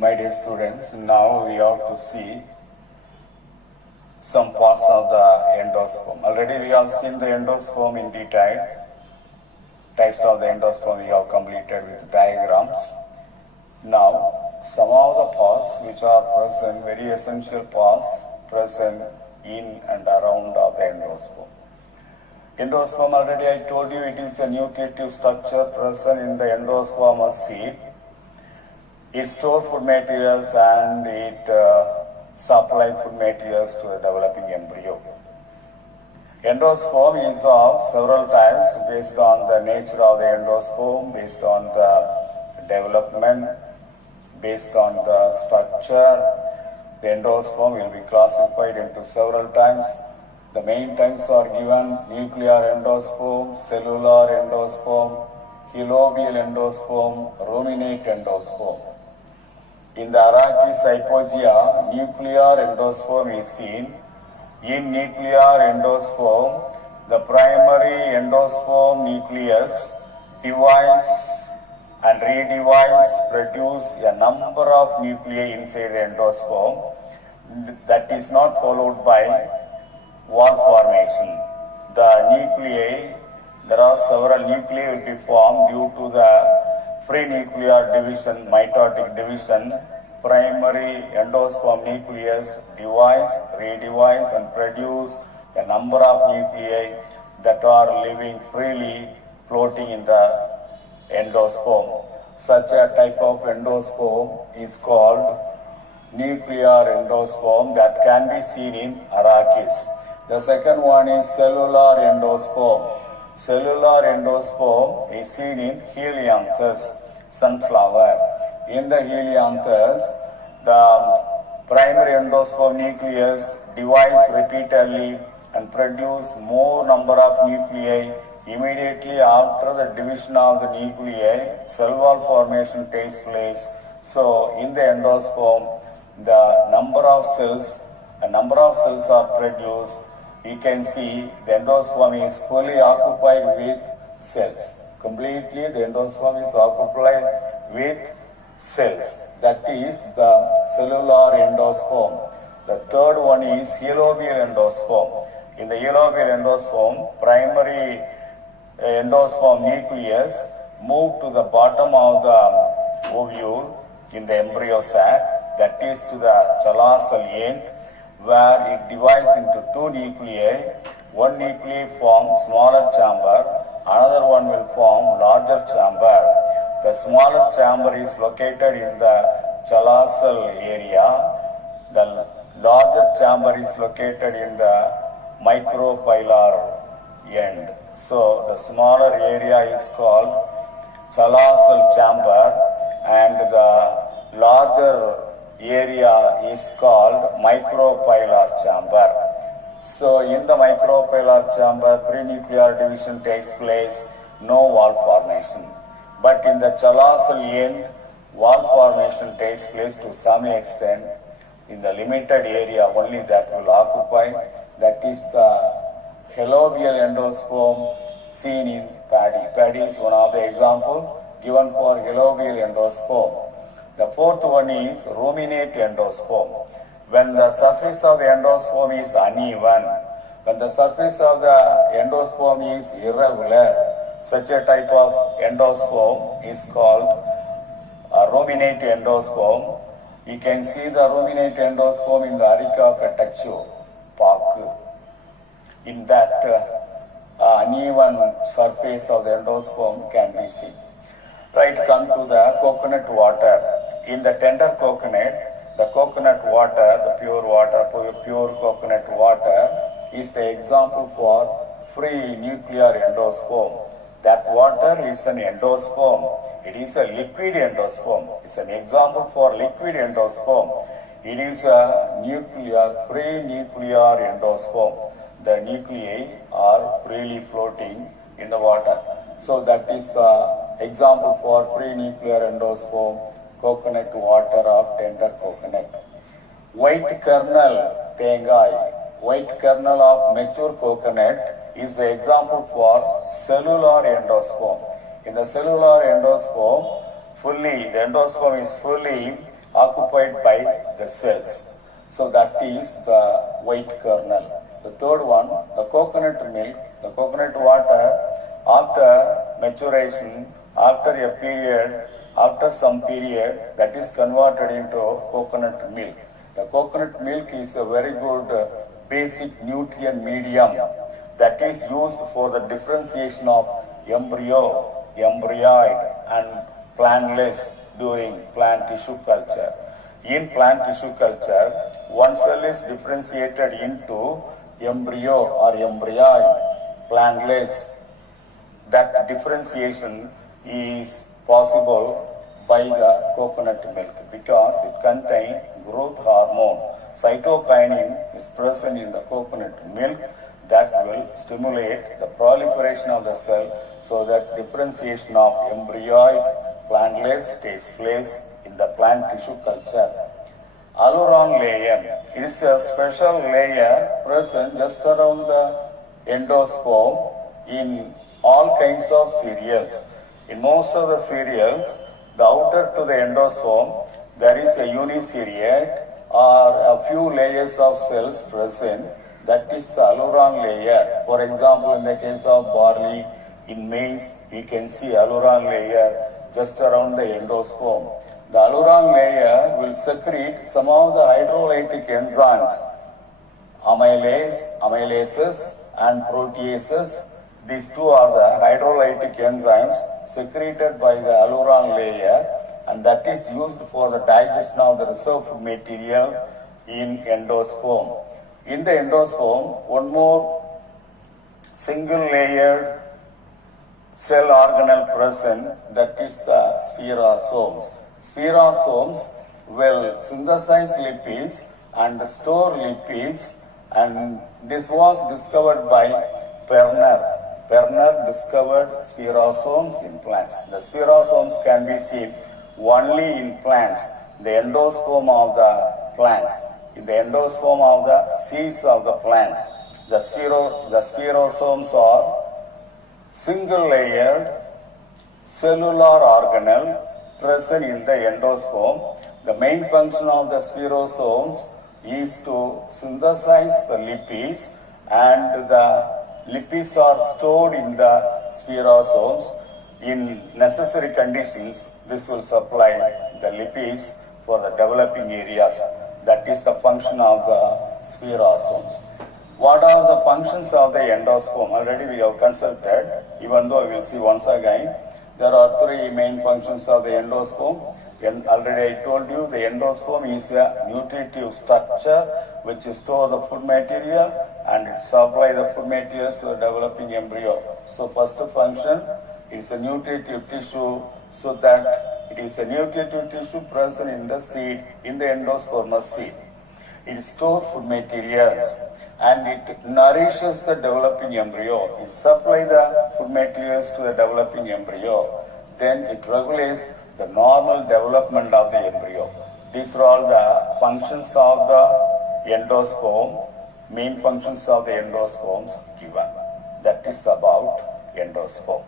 My dear students, now we have to see some parts of the endosperm. Already we have seen the endosperm in detail. Types of the endosperm we have completed with diagrams. Now, some of the parts which are present, very essential parts present in and around of the endosperm. Endosperm, already I told you, it is a nutritive structure present in the endosperm seed. It stores food materials and it supplies food materials to the developing embryo. Endosperm is of several types based on the nature of the endosperm, based on the development, based on the structure. The endosperm will be classified into several types. The main types are given: nuclear endosperm, cellular endosperm, helobial endosperm, ruminate endosperm. In the Arachis hypogaea, nuclear endosperm is seen. In nuclear endosperm, the primary endosperm nucleus divides and redivides, produce a number of nuclei inside the endosperm. That is not followed by wall formation. The nuclei, there are several nuclei will be formed due to the free nuclear division, mitotic division. Primary endosperm nucleus divides, redivides and produce a number of nuclei that are living freely, floating in the endosperm. Such a type of endosperm is called nuclear endosperm that can be seen in Arachis. The second one is cellular endosperm. Cellular endosperm is seen in Helianthus, sunflower. In the Helianthus, the primary endosperm nucleus divides repeatedly and produce more number of nuclei. Immediately after the division of the nuclei, cell wall formation takes place. So, in the endosperm, the number of cells are produced. You can see the endosperm is fully occupied with cells. Completely, the endosperm is occupied with cells. That is the cellular endosperm. The third one is helobial endosperm. In the helobial endosperm, primary endosperm nucleus move to the bottom of the ovule in the embryo sac, that is to the callosal end, where it divides into two nuclei. One nuclei forms smaller chamber, another one will form larger chamber. The smaller chamber is located in the callosal area. The larger chamber is located in the micropylar end. So the smaller area is called callosal chamber and the larger area is called micropylar chamber. So in the micropylar chamber, prenuclear division takes place, no wall formation. But in the callosal end, wall formation takes place to some extent. In the limited area only that will occupy, that is the helobial endosperm seen in paddy. Paddy is one of the examples given for helobial endosperm. The fourth one is ruminate endosperm. When the surface of the endosperm is uneven, when the surface of the endosperm is irregular, such a type of endosperm is called ruminate endosperm. You can see the ruminate endosperm in the Arica texture, park. In that uneven surface of the endosperm can be seen. Right, come to the coconut water. In the tender coconut, the coconut water, the pure water, pure coconut water is the example for free nuclear endosperm. That water is an endosperm. It is a liquid endosperm. It's an example for liquid endosperm. It is a free nuclear endosperm. The nuclei are freely floating in the water. So that is the example for free nuclear endosperm, coconut water of tender coconut. White kernel, tengai, white kernel of mature coconut is the example for cellular endosperm. In the cellular endosperm, the endosperm is fully occupied by the cells. So that is the white kernel. The third one, the coconut milk, the coconut water, after maturation, after a period, after some period, that is converted into coconut milk. The coconut milk is a very good basic nutrient medium that is used for the differentiation of embryo, embryoid and plantless during plant tissue culture. In plant tissue culture, one cell is differentiated into embryo or embryoid, plantless. That differentiation is possible by the coconut milk because it contains growth hormone. Cytokinin is present in the coconut milk that will stimulate the proliferation of the cell so that differentiation of embryoid plantless takes place in the plant tissue culture. Alloron layer is a special layer present just around the endosperm in all kinds of cereals. In most of the cereals, the outer to the endosperm, there is a uniseriate or a few layers of cells present. That is the Alloron layer. For example, in the case of barley, in maize, we can see Alloron layer just around the endosperm. The Alloron layer will secrete some of the hydrolytic enzymes, amylases and proteases. These two are the hydrolytic enzymes secreted by the Alloron layer, and that is used for the digestion of the reserve food material in endosperm. In the endosperm, one more single layered cell organelle present, that is the spherosomes. Spherosomes will synthesize lipids and store lipids, and this was discovered by Perner. Perner discovered spherosomes in plants. The spherosomes can be seen only in plants, the endosperm of the plants. In the endosperm of the seeds of the plants, the spherosomes are single layered cellular organelle present in the endosperm. The main function of the spherosomes is to synthesize the lipids, and the lipids are stored in the spherosomes. In necessary conditions, this will supply the lipids for the developing areas. That is the function of the spherosomes. What are the functions of the endosperm? Already we have consulted, even though we will see once again. There are three main functions of the endosperm. And already I told you the endosperm is a nutritive structure which stores the food material and it supplies the food materials to the developing embryo. So first function is a nutritive tissue, so that it is a nutritive tissue present in the seed, in the endospermous seed. It stores food materials and it nourishes the developing embryo. It supplies the food materials to the developing embryo. Then it regulates the normal development of the embryo. These are all the functions of the endosperm, main functions of the endosperms given. That is about endosperm.